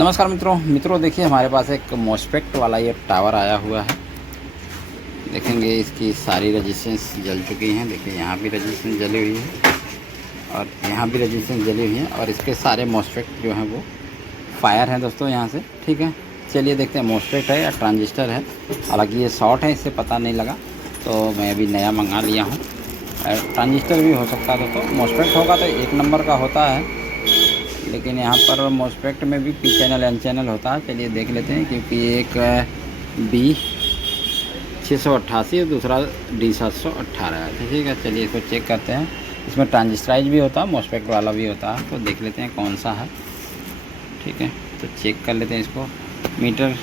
नमस्कार मित्रों देखिए हमारे पास एक मोस्पेक्ट वाला ये टावर आया हुआ है। देखेंगे इसकी सारी रजिस्टेंस जल चुकी हैं। देखिए यहाँ भी रजिस्टेंस जली हुई है और यहाँ भी रजिस्टेंस जली हुई है और इसके सारे मोस्पेक्ट जो हैं वो फायर हैं दोस्तों यहाँ से। ठीक है, चलिए देखते हैं मोस्पेक्ट है या ट्रांजिस्टर है। हालांकि ये शॉर्ट है, इससे पता नहीं लगा, तो मैं अभी नया मंगा लिया हूँ। ट्रांजिस्टर भी हो सकता है दोस्तों, मोस्पेक्ट होगा तो एक नंबर का होता है, लेकिन यहाँ पर मोस्पेक्ट में भी पी चैनल एन चैनल होता है। चलिए देख लेते हैं, क्योंकि एक B688 और दूसरा D718 है। ठीक है, चलिए इसको चेक करते हैं। इसमें ट्रांजिस्टराइज भी होता है, मोस्पेक्ट वाला भी होता है, तो देख लेते हैं कौन सा है। ठीक है, तो चेक कर लेते हैं इसको। मीटर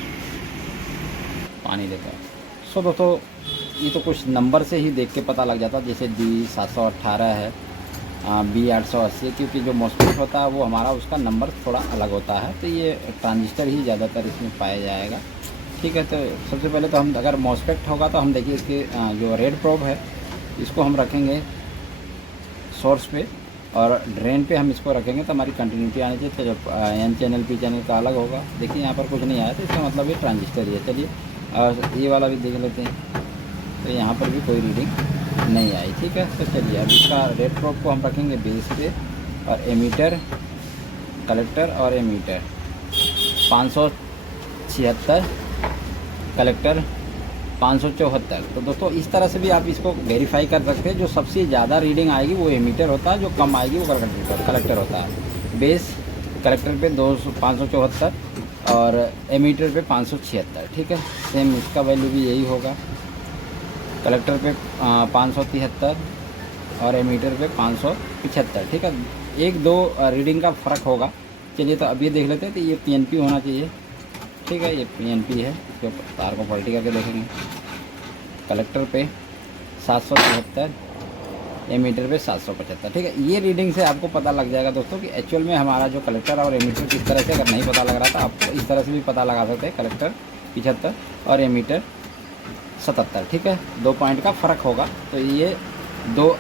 पानी देता है। सो दोस्तों ये तो कुछ नंबर से ही देख के पता लग जाता है, जैसे D718 है, B880, क्योंकि जो मोस्पेक्ट होता है वो हमारा उसका नंबर थोड़ा अलग होता है, तो ये ट्रांजिस्टर ही ज़्यादातर इसमें पाया जाएगा। ठीक है, तो सबसे पहले तो हम अगर मोस्पेक्ट होगा तो हम देखिए इसके जो रेड प्रोब है इसको हम रखेंगे सोर्स पे और ड्रेन पे हम इसको रखेंगे, तो हमारी कंटिन्यूटी आनी चाहिए। तो जब एन चैनल पी चैनल का अलग होगा, देखिए यहाँ पर कुछ नहीं आया, तो इसका मतलब ये ट्रांजिस्टर ही है। चलिए ये वाला भी देख लेते हैं, तो यहाँ पर भी कोई रीडिंग नहीं आई। ठीक है, तो चलिए अब इसका रेड प्रोब को हम रखेंगे बेस पे और एमीटर, कलेक्टर और एमीटर 576, कलेक्टर 574। तो दोस्तों इस तरह से भी आप इसको वेरीफाई कर सकते हैं। जो सबसे ज़्यादा रीडिंग आएगी वो एमीटर होता है, जो कम आएगी वो कलेक्टर होता है। बेस कलेक्टर पे 574 और एमीटर पे 576। ठीक है, सेम इसका वैल्यू भी यही होगा। कलेक्टर पे 573 और एमीटर पे 575। ठीक है, एक दो रीडिंग का फ़र्क होगा। चलिए तो अब ये देख लेते हैं, तो ये पीएनपी होना चाहिए। ठीक है, ये पीएनपी है, जो तार को पलटी करके देखेंगे। कलेक्टर पे 773, एमीटर पे 775। ठीक है, ये रीडिंग से आपको पता लग जाएगा दोस्तों कि एक्चुअल में हमारा जो कलेक्टर और एमीटर किस तरह से, अगर नहीं पता लग रहा था आपको इस तरह से भी पता लगा सकते हैं। कलेक्टर 75 और एमीटर 77। ठीक है, 2 पॉइंट का फ़र्क होगा। तो ये 2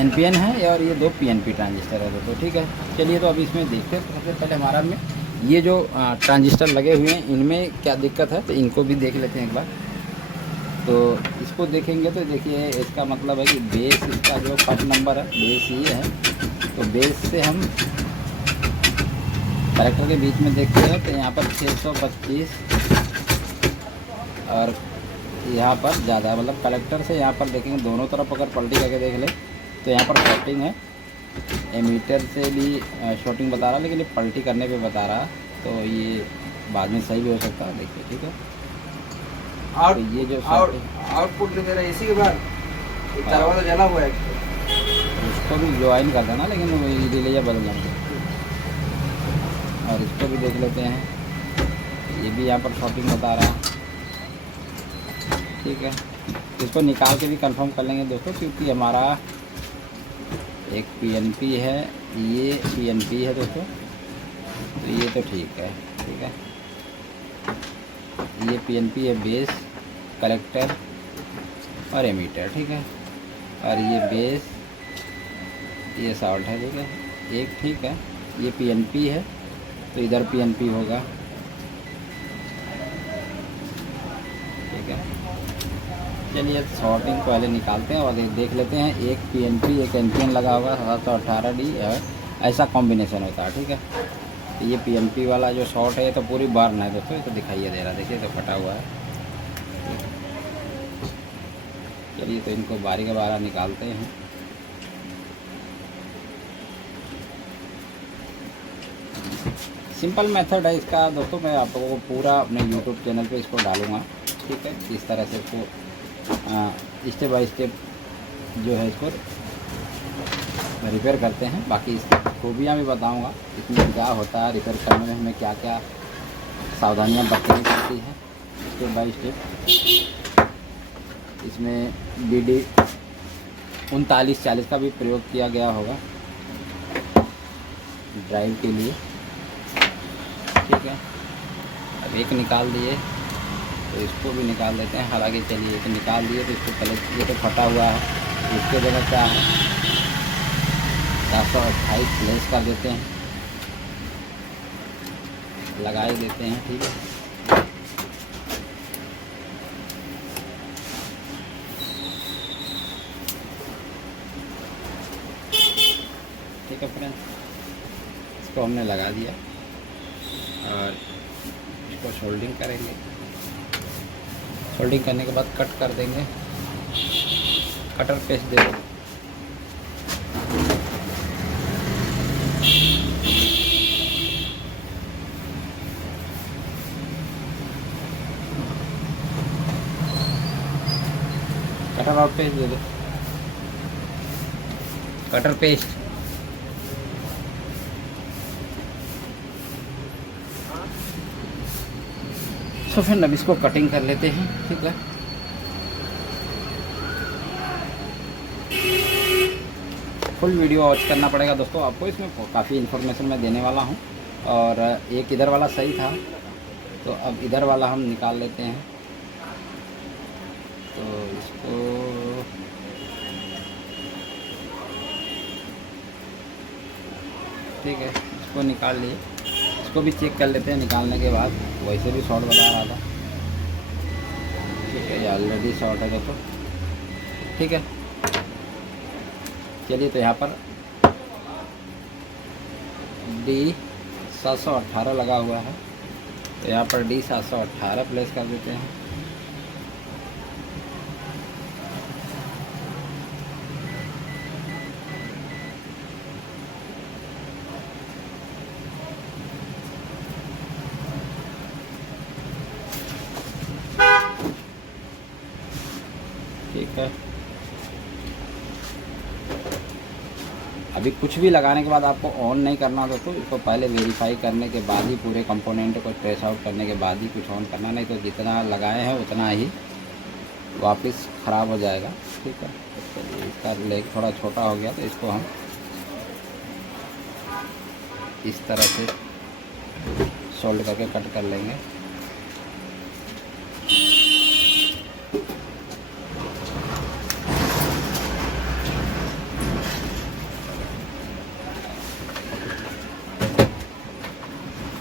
NPN है और ये 2 PNP ट्रांजिस्टर है दोस्तों। ठीक है, चलिए तो अभी इसमें देखते हैं। तो सबसे पहले हमारा में ये जो ट्रांजिस्टर लगे हुए हैं इनमें क्या दिक्कत है, तो इनको भी देख लेते हैं एक बार। तो इसको देखेंगे तो देखिए इसका मतलब है कि बेस, इसका जो फर्स्ट नंबर है बेस ये है, तो बेस से हम कलेक्टर के बीच में देखते हैं, तो यहाँ पर 625 और यहाँ पर ज़्यादा है, मतलब कलेक्टर से यहाँ पर देखेंगे दोनों तरफ अगर पलटी करके देख ले तो यहाँ पर शॉर्टिंग है। एमीटर से भी शॉर्टिंग बता रहा, लेकिन ये पलटी करने पे बता रहा, तो ये बाद में सही भी हो सकता है। देखिए ठीक है, तो ये जो आउटपुट जो मेरा इसी के बाद दरवाजा जला हुआ है, उसको भी ज्वाइन कर देना, लेकिन वो रिले बदल जाएंगे। और इसको भी देख लेते हैं, ये भी यहाँ पर शॉर्टिंग बता रहा। ठीक है, इसको निकाल के भी कंफर्म कर लेंगे दोस्तों, क्योंकि हमारा एक PNP है, ये PNP है दोस्तों, तो ये तो ठीक है। ठीक है, ये PNP है, बेस कलेक्टर और एमीटर। ठीक है, और ये बेस, ये सॉल्ट है। ठीक है, एक ठीक है, ये PNP है, तो इधर PNP होगा। ठीक है, चलिए शॉर्टिंग पहले निकालते हैं और देख लेते हैं। एक PNP एक NPN लगा हुआ 718D ऐसा कॉम्बिनेशन होता है। ठीक है, ये PNP वाला जो शॉर्ट है ये तो पूरी बर्न है दोस्तों, ये तो दिखाइए दे रहा, देखिए तो फटा हुआ है। चलिए तो इनको बारी का बारा निकालते हैं। सिंपल मेथड है इसका दोस्तों, मैं आप लोगों को पूरा अपने YouTube चैनल पे इसको डालूँगा। ठीक है, इस तरह से इसको स्टेप बाय स्टेप जो है इसको रिपेयर करते हैं। बाकी इसकी खूबियाँ भी बताऊंगा, इसमें क्या होता है, रिपेयर करने में हमें क्या क्या सावधानियां बरतनी पड़ती है स्टेप बाय स्टेप। इसमें BD 3940 का भी प्रयोग किया गया होगा ड्राइव के लिए। ठीक है, अब एक निकाल दिए तो इसको भी निकाल देते हैं। हालांकि चलिए एक निकाल दिए तो इसको पहले, ये तो फटा हुआ है, इसके जगह क्या है 728 प्लेस कर देते हैं। लगा ही देते हैं। ठीक है, ठीक है फ्रेंड्स, इसको हमने लगा दिया और इसको सोल्डिंग करेंगे। सोल्डिंग करने के बाद कट कर देंगे, कटर पेस्ट दे दो। कटर और पेस्ट दे दो, कटर पेस्ट। तो फिर अब इसको कटिंग कर लेते हैं। ठीक है, फुल वीडियो वॉच करना पड़ेगा दोस्तों आपको, इसमें काफ़ी इन्फॉर्मेशन मैं देने वाला हूँ। और एक इधर वाला सही था, तो अब इधर वाला हम निकाल लेते हैं। तो इसको ठीक है, इसको निकाल लिए। इसको भी चेक कर लेते हैं निकालने के बाद। वैसे भी शॉर्ट बता रहा था। ठीक है, ये ऑलरेडी शॉर्ट है दोस्तों। ठीक है, चलिए, तो यहाँ पर D718 लगा हुआ है, तो यहाँ पर D718 प्लेस कर देते हैं। ठीक है, अभी कुछ भी लगाने के बाद आपको ऑन नहीं करना दोस्तों, इसको पहले वेरीफाई करने के बाद ही, पूरे कंपोनेंट को ट्रेस आउट करने के बाद ही कुछ ऑन करना, नहीं तो जितना लगाए हैं उतना ही वापस ख़राब हो जाएगा। ठीक है, तो चलिए, इसका लेग थोड़ा छोटा हो गया, तो इसको हम इस तरह से सोल्ड करके कट कर लेंगे।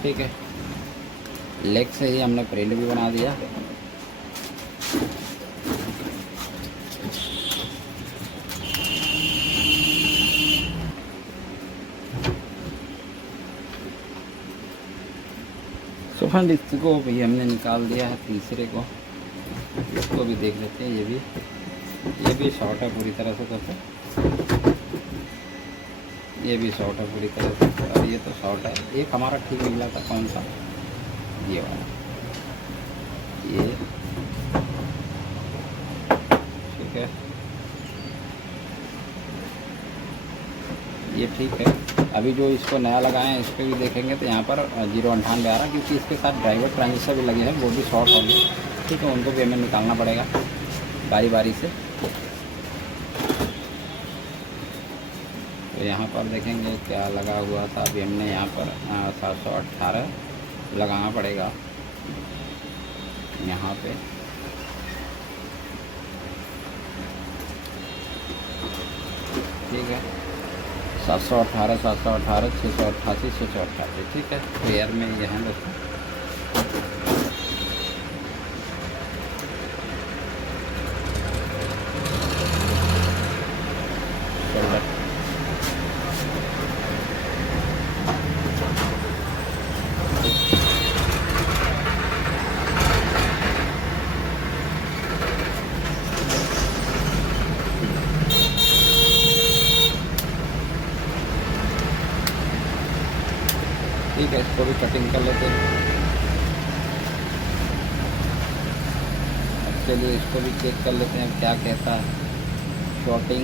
ठीक है, लेग से ही हमने प्रिंट भी बना दिया। तो फ्रेंड, इसको भी हमने निकाल दिया है। तीसरे को, इसको भी देख लेते हैं। ये भी शॉर्ट है पूरी तरह से दोस्तों, ये भी शॉर्ट है पूरी तरह से, और ये तो शॉर्ट है। एक हमारा ठीक निकला था, कौन सा? ये वाला, ये। ठीक है, ये ठीक है। अभी जो इसको नया लगाए हैं, इस पर भी देखेंगे तो यहाँ पर 098 आ रहा, क्योंकि इसके साथ ड्राइवर ट्रांजिस्टर भी लगे हैं, वो भी शॉर्ट होंगे। ठीक है, उनको भी हमें निकालना पड़ेगा बारी बारी से। तो यहाँ पर देखेंगे क्या लगा हुआ था। अभी हमने यहाँ पर 718 लगाना पड़ेगा यहाँ पे। ठीक है, 718, 718, 688, 688। ठीक है, तो एयर में ये है दोस्तों। ठीक है, इसको भी कटिंग कर लेते हैं। अब चलिए, इसको भी चेक कर लेते हैं क्या कहता है। शॉर्टिंग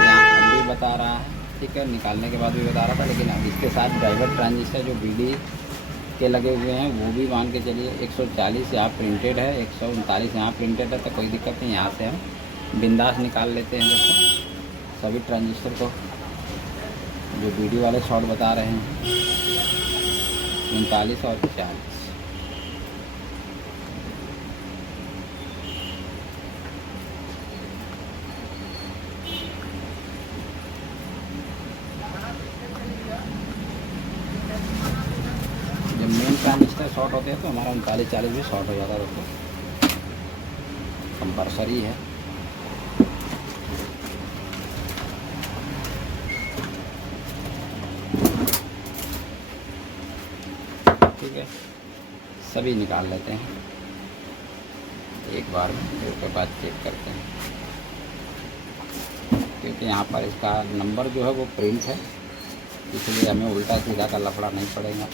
यहाँ अब भी बता रहा है। ठीक है, निकालने के बाद भी बता रहा था, लेकिन अब इसके साथ ड्राइवर ट्रांजिस्टर जो BD के लगे हुए हैं वो भी मान के चलिए। 140 यहाँ प्रिंटेड है, 139 यहाँ प्रिंटेड है, तो कोई दिक्कत नहीं। यहाँ से हम बिंदास निकाल लेते हैं दोस्तों सभी ट्रांजिस्टर को, जो BD वाले शॉर्ट बता रहे हैं। 39 और 40। जब शॉर्ट होते हैं तो हमारा 39-40 भी शॉर्ट हो जाता है दोस्तों, कंपल्सरी है। ठीक है, सभी निकाल लेते हैं एक बार में, फिर उसके बाद चेक करते हैं, क्योंकि यहाँ पर इसका नंबर जो है वो प्रिंट है, इसलिए हमें उल्टा सीधा का लफड़ा नहीं पड़ेगा।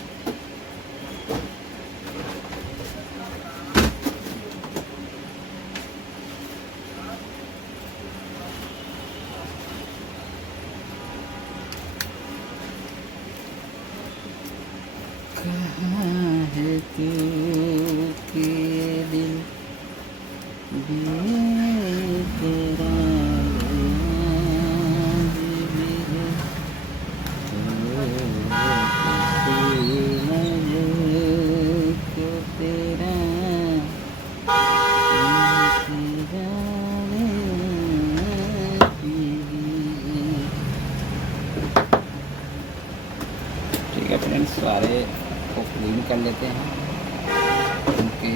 कहाँ है तू कि दिल तेरा ठीक है फ्रेंड्स, सारे को क्लीन कर लेते हैं उनके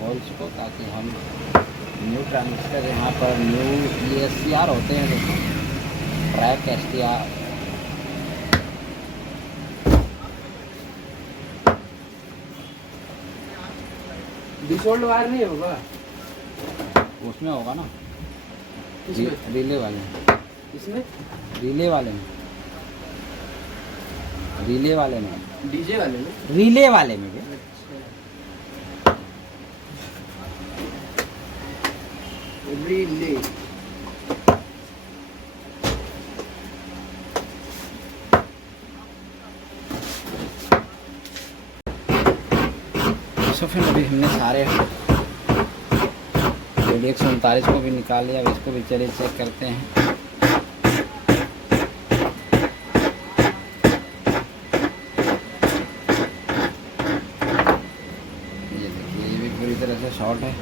होल्स को, ताकि हम न्यू ट्रांजिस्टर यहाँ पर न्यू ESCR होते हैं देखो, ट्रैक STR, डिसोल्ड वायर नहीं होगा उसमें होगा ना, इसमें, रिले वाले में, इसमें रिले वाले में, रिले वाले में, डीजे वाले में। रिले वाले में भी। रिले तो फिर अभी हमने सारे रेडी 139 को भी निकाल लिया, अब इसको भी चलिए चेक करते हैं। ये देखिए, ये भी पूरी तरह से शॉर्ट है।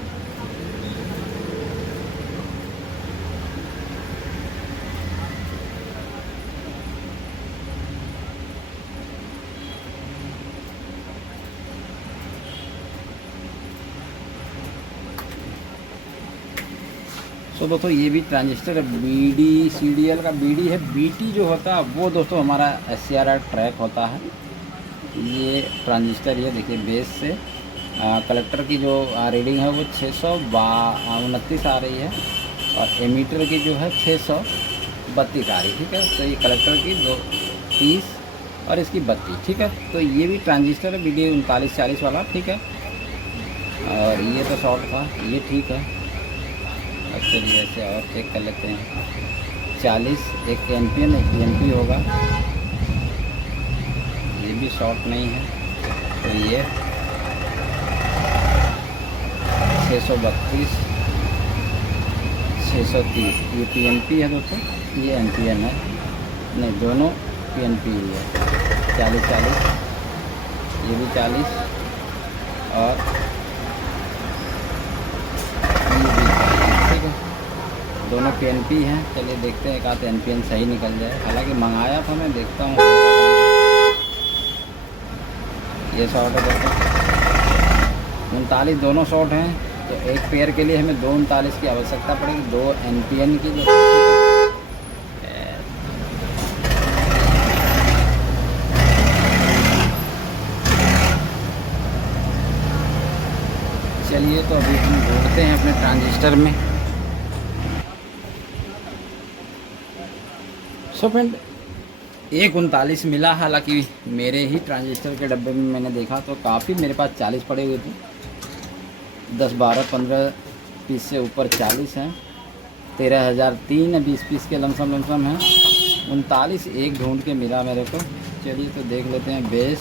तो दोस्तों ये भी ट्रांजिस्टर BD CDL का BD है, BT जो होता है वो दोस्तों हमारा SCR ट्रैक होता है। ये ट्रांजिस्टर ये देखिए, बेस से कलेक्टर की जो रीडिंग है वो 629 आ रही है, और एमीटर की जो है 632 आ रही है। ठीक है, तो ये कलेक्टर की 30 और इसकी 32। ठीक है, तो ये भी ट्रांजिस्टर है BD 3940 वाला। ठीक है, और ये तो शॉर्ट था, ये ठीक है। अब चलिए ऐसे और चेक कर लेते हैं। 40 एक NPN एक PNP होगा, ये भी शॉर्ट नहीं है। तो ये 632 630 ये PNP है दोस्तों, ये NPN है, नहीं दोनों PNP ही है। 40 ये भी 40 और दोनों PNP हैं। चलिए देखते हैं, एक आध NPN सही निकल जाए। हालांकि मंगाया था मैं, देखता हूँ। ये शॉर्ट है दोस्तों, 39 दोनों शॉर्ट हैं, तो एक पेयर के लिए हमें 239 की आवश्यकता पड़ेगी, 2 NPN की। चलिए तो अभी हम ढूंढते हैं अपने ट्रांजिस्टर में। सो फ्रेंड 139 मिला, हालांकि मेरे ही ट्रांजिस्टर के डब्बे में मैंने देखा तो काफ़ी मेरे पास 40 पड़े हुए थे, 10, 12, 15 पीस से ऊपर 40 हैं, 13,003 है, 20 पीस के लमसम हैं। 39 एक ढूंढ के मिला मेरे को। चलिए तो देख लेते हैं। Base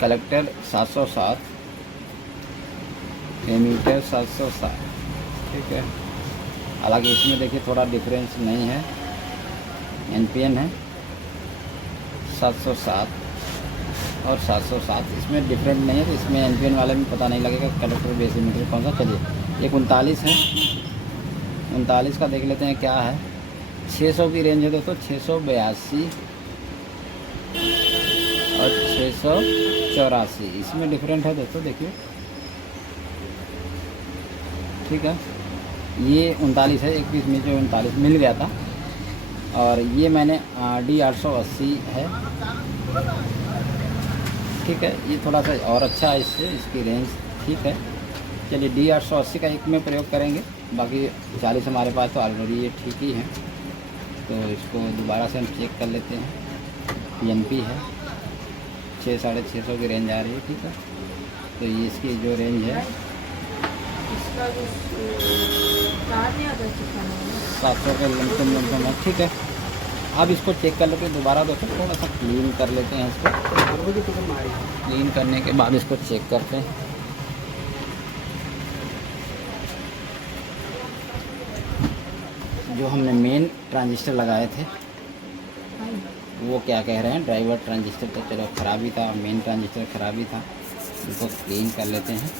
collector 707, emitter 707। ठीक है, हालांकि इसमें देखिए थोड़ा डिफरेंस नहीं है, NPN है 707 और 707, इसमें डिफरेंट नहीं है, तो इसमें NPN वाले में पता नहीं लगेगा कलेक्टर बेस एमीटर कौन सा। चलिए ये 39 है, 39 का देख लेते हैं क्या है। 600 की रेंज है दोस्तों, 682 और 184, इसमें डिफरेंट है दोस्तों, देखिए। ठीक है, ये 39 है, एक पीस मुझे 39 मिल गया था। और ये मैंने D880 है। ठीक है, ये थोड़ा सा और अच्छा है इससे, इसकी रेंज ठीक है। चलिए D880 का एक में प्रयोग करेंगे, बाकी 40 हमारे पास तो ऑलरेडी ये ठीक ही है। तो इसको दोबारा से हम चेक कर लेते हैं। PNP है, 600-650 की रेंज आ रही है। ठीक है, तो ये इसकी जो रेंज है इसका जो चार्ज नहीं आता इसको खाने में। 700 के लमसम है। ठीक है, अब इसको चेक कर लेते हैं दोबारा दोस्तों, थोड़ा सा क्लीन कर लेते हैं इसको। क्लीन करने के बाद इसको चेक करते हैं। जो हमने मेन ट्रांजिस्टर लगाए थे वो क्या कह रहे हैं, ड्राइवर ट्रांजिस्टर तो चलो ख़राब ही था, मेन ट्रांजिस्टर ख़राब ही था। इसको क्लीन कर लेते हैं।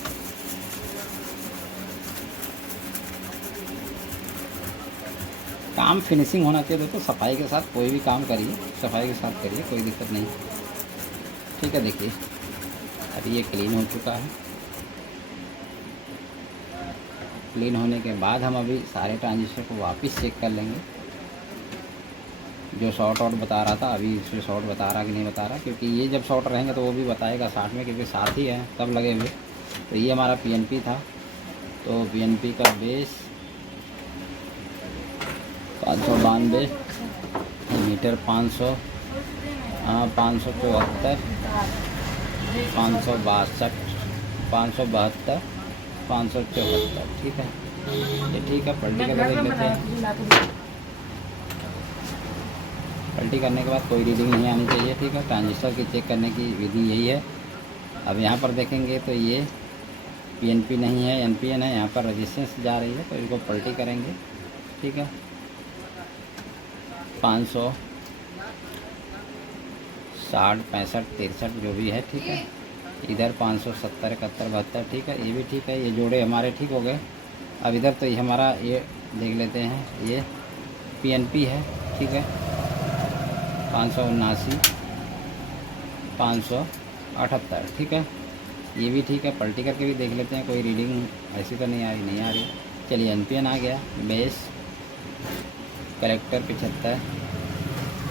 काम फिनिशिंग होना चाहिए दोस्तों, सफाई के साथ कोई भी काम करिए, सफाई के साथ करिए, कोई दिक्कत नहीं। ठीक है, देखिए अभी ये क्लीन हो चुका है। क्लीन होने के बाद हम अभी सारे ट्रांजिस्टर को वापस चेक कर लेंगे। जो शॉर्ट आउट बता रहा था, अभी इसमें शॉर्ट बता रहा कि नहीं बता रहा, क्योंकि ये जब शॉर्ट रहेंगे तो वो भी बताएगा साथ में, क्योंकि साथ ही है सब लगे हुए। तो ये हमारा PNP था, तो PNP का बेस 592, मीटर 500, 574, 562, 572, 574। ठीक है, ये ठीक है। पलटी करके देख लेते हैं। पलटी करने के बाद कोई रीडिंग नहीं आनी चाहिए। ठीक है, ट्रांजिस्टर की चेक करने की विधि यही है। अब यहाँ पर देखेंगे तो ये PNP नहीं है, NPN है। यहाँ पर रेजिस्टेंस जा रही है, तो इसको पलटी करेंगे। ठीक है, 560, 65, 63 जो भी है। ठीक है, इधर 570, 71, 72। ठीक है, ये भी ठीक है, ये जोड़े हमारे ठीक हो गए। अब इधर तो ये हमारा ये देख लेते हैं, ये PNP है। ठीक है, 579, 578। ठीक है, ये भी ठीक है। पलटी करके भी देख लेते हैं, कोई रीडिंग ऐसी तो नहीं आ रही, नहीं आ रही। चलिए NPN आ गया, बेस कलेक्टर 75,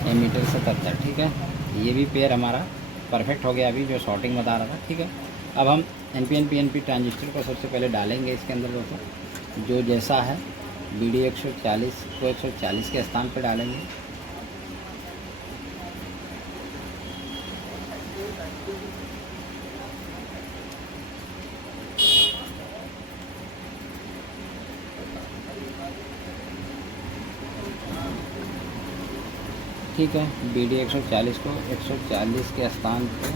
एमीटर 77। ठीक है, ये भी पेयर हमारा परफेक्ट हो गया अभी, जो शॉर्टिंग बता रहा था। ठीक है, अब हम NPN PNP ट्रांजिस्टर को सबसे पहले डालेंगे इसके अंदर दोस्तों। जो जैसा है BD 140 को 140 के स्थान पर डालेंगे। ठीक है, BD 140 को 140 के स्थान पे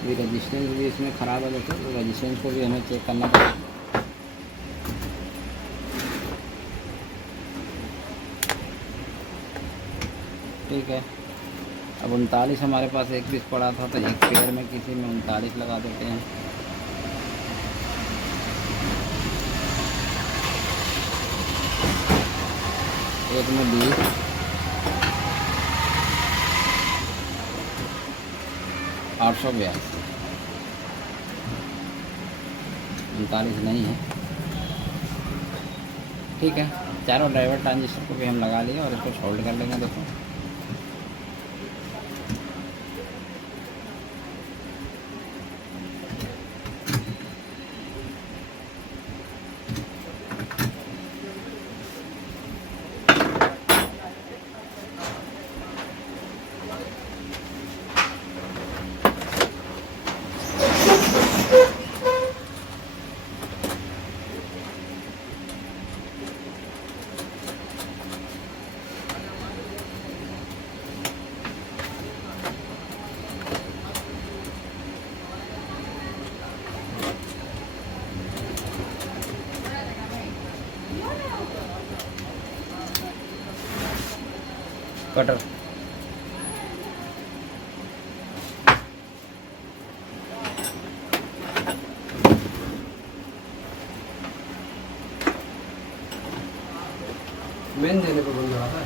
अभी रेजिस्टेंस भी इसमें ख़राब है दोस्तों, तो रेजिस्टेंस को भी हमें चेक करना पड़ेगा। ठीक है, अब 39 हमारे पास एक पीस पड़ा था, तो एक पेयर में किसी में 39 लगा देते हैं। एक में 20, 882, 39 नहीं है। ठीक है, चारों ड्राइवर ट्रांजिस्टर को भी हम लगा लिए और इसको होल्ड कर लेंगे दोस्तों। कटर मेन देने पर बंद रहा था।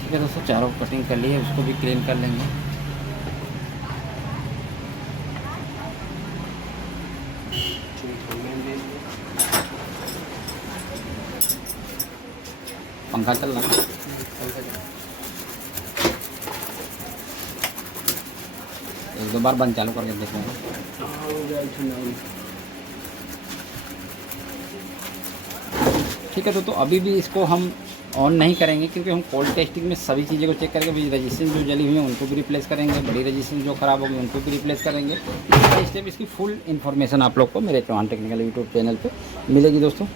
ठीक है दोस्तों, चारों कटिंग कर लिए, उसको भी क्लीन कर लेंगे। पंखा चल रहा है, एक दो बार बंद चालू करके देखेंगे। ठीक है तो अभी भी इसको हम ऑन नहीं करेंगे, क्योंकि हम कोल्ड टेस्टिंग में सभी चीज़ों को चेक करेंगे। रजिस्टेंस जो जली हुई है उनको भी रिप्लेस करेंगे, बड़ी रजिस्टेंस जो ख़राब होगी उनको भी रिप्लेस करेंगे। स्टेप स्टेप इसकी फुल इन्फॉर्मेशन आप लोग को मेरे चौहान टेक्निकल यूट्यूब चैनल पे मिलेगी दोस्तों।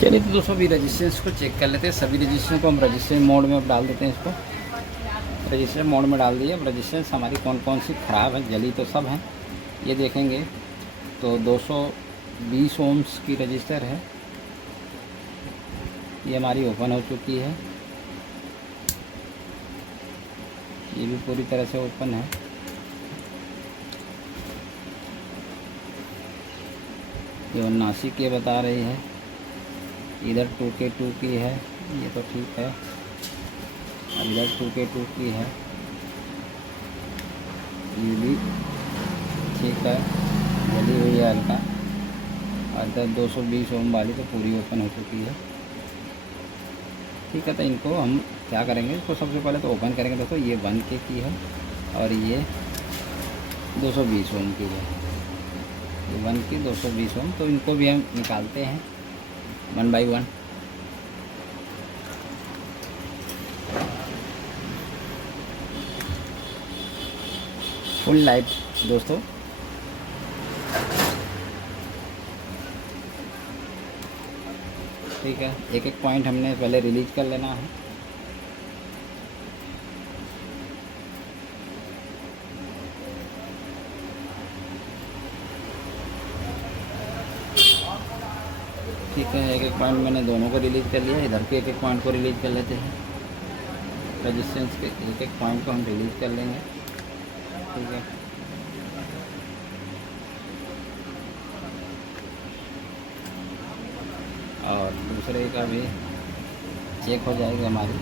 चलिए तो दोस्तों अभी रजिस्टेंस को चेक कर लेते हैं। सभी रजिस्टेंस को हम रजिस्टेंस मोड में अब डाल देते हैं। इसको रजिस्टेंस मोड में डाल दिए। अब रजिस्टेंस हमारी कौन कौन सी ख़राब है, जली तो सब हैं, ये देखेंगे। तो 220 ओम्स की रजिस्टर है, ये हमारी ओपन हो चुकी है। ये भी पूरी तरह से ओपन है। ये 79 की बता रही है। इधर 2K2 की है, ये तो ठीक है। इधर 2K2 की है, ये भी ठीक है, जली हुई है हल्का। और इधर 220 ओम वाली तो पूरी ओपन हो चुकी है। ठीक है, तो इनको हम क्या करेंगे, इसको सबसे पहले तो ओपन करेंगे दोस्तों। ये 1K की है और ये 220 ओम की है। ये 1K 220 ओम, तो इनको भी हम निकालते हैं 1 बाई 1। फुल लाइट दोस्तों, ठीक है। एक एक पॉइंट हमने पहले रिलीज कर लेना है। ठीक है, एक एक पॉइंट मैंने दोनों को रिलीज कर लिया। इधर के एक एक पॉइंट को रिलीज कर लेते हैं। रेजिस्टेंस के एक एक पॉइंट को हम रिलीज कर लेंगे। ठीक है, और दूसरे का भी चेक हो जाएगी हमारी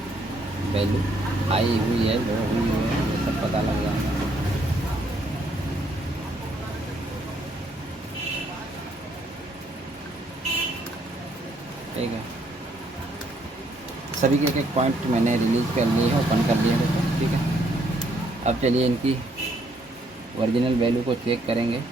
वैल्यू, हाई हुई है, लो हुई है, ये सब पता लग जाएगा। ठीक है, सभी के एक एक पॉइंट मैंने रिलीज कर लिए हैं, ओपन कर लिए हैं दोस्तों। ठीक है, अब चलिए इनकी ओरिजिनल वैल्यू को चेक करेंगे।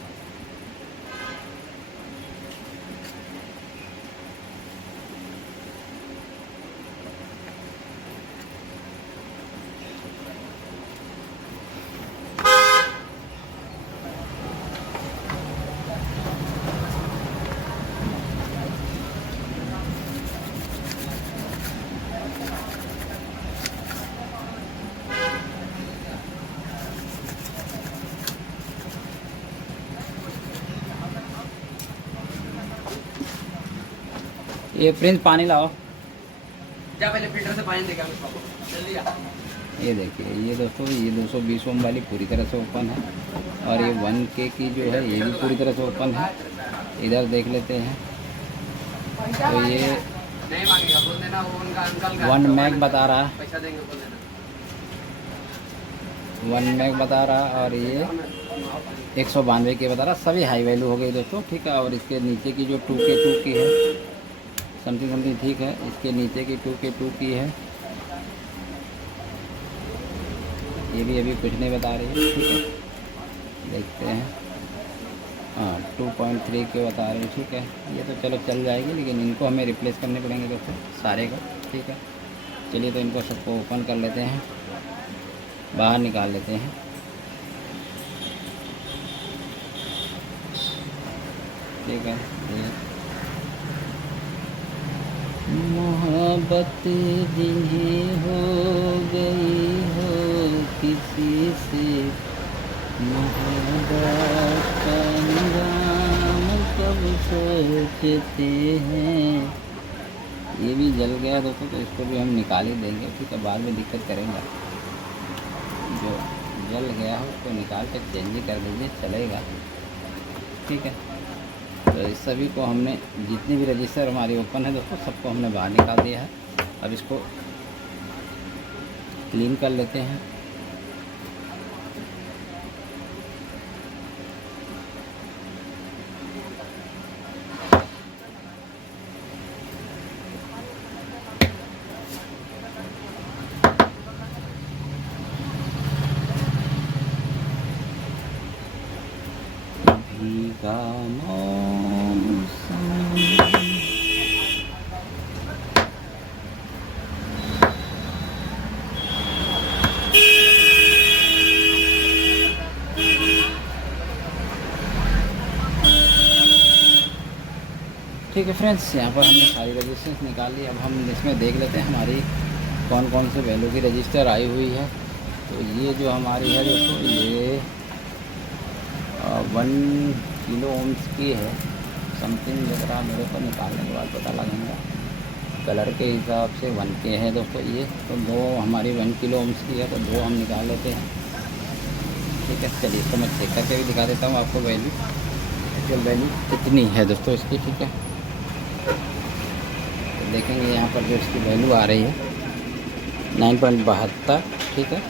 ये प्रिंस पानी लाओ, जा पहले फिल्टर से पानी देगा जल्दी आ। ये देखिए, ये दोस्तों ये 220 ओम वाली पूरी तरह से ओपन है, और ये 1K की जो है ये भी पूरी तरह से ओपन है। इधर देख लेते हैं, तो ये नहीं मांगेगा, बोल देना वो उनका अंकल का 1 मैग बता रहा है, पैसा देंगे, बोल देना 1 मैग बता रहा, और ये 192 की बता रहा। सभी हाई वैल्यू हो गई दोस्तों। ठीक है, और इसके नीचे की जो 2K2 की है समथिंग ठीक है। इसके नीचे की 2K2 की है, ये भी अभी कुछ नहीं बता रही है। ठीक है, देखते हैं। हाँ 2.3 के बता रहे हैं। ठीक है, ये तो चलो चल जाएगी, लेकिन इनको हमें रिप्लेस करने पड़ेंगे दोस्तों सारे को। ठीक है, चलिए तो इनको सबको ओपन कर लेते हैं, बाहर निकाल लेते हैं। ठीक है, ये मोहब्बत जिन्हें हो गई हो किसी से, मोहब्बत का अंजाम कब सोचते हैं। ये भी जल गया दोस्तों, तो इसको भी हम निकाल ही देंगे। ठीक है, बाद में दिक्कत करेंगे। जो जल गया है उसको निकाल कर चेंज भी कर दीजिए, चलेगा। ठीक है, तो इस सभी को हमने जितनी भी रजिस्टर हमारी ओपन है दोस्तों सबको हमने बाहर निकाल दिया है। अब इसको क्लीन कर लेते हैं। भीगा मौसम ठीक है फ्रेंड्स, यहाँ पर हमने सारी रजिस्टर्स निकाल ली। अब हम इसमें देख लेते हैं हमारी कौन कौन से वैल्यू की रजिस्टर आई हुई है। तो ये जो हमारी है दोस्तों ये 1 किलो ओम्स की है समथिंग, लग रहा मेरे को निकालने के बाद पता लगेगा। कलर के हिसाब से 1 के है दोस्तों ये, तो 2 हमारी 1 किलो ओम्स की है, तो 2 हम निकाल लेते हैं। ठीक है, चलिए इसको मैं चेक करके भी दिखा देता हूँ आपको वैल्यू, एक्चुअल वैल्यू कितनी है दोस्तों इसकी। ठीक है, तो देखेंगे यहाँ पर जो इसकी वैल्यू आ रही है 9.72। ठीक है,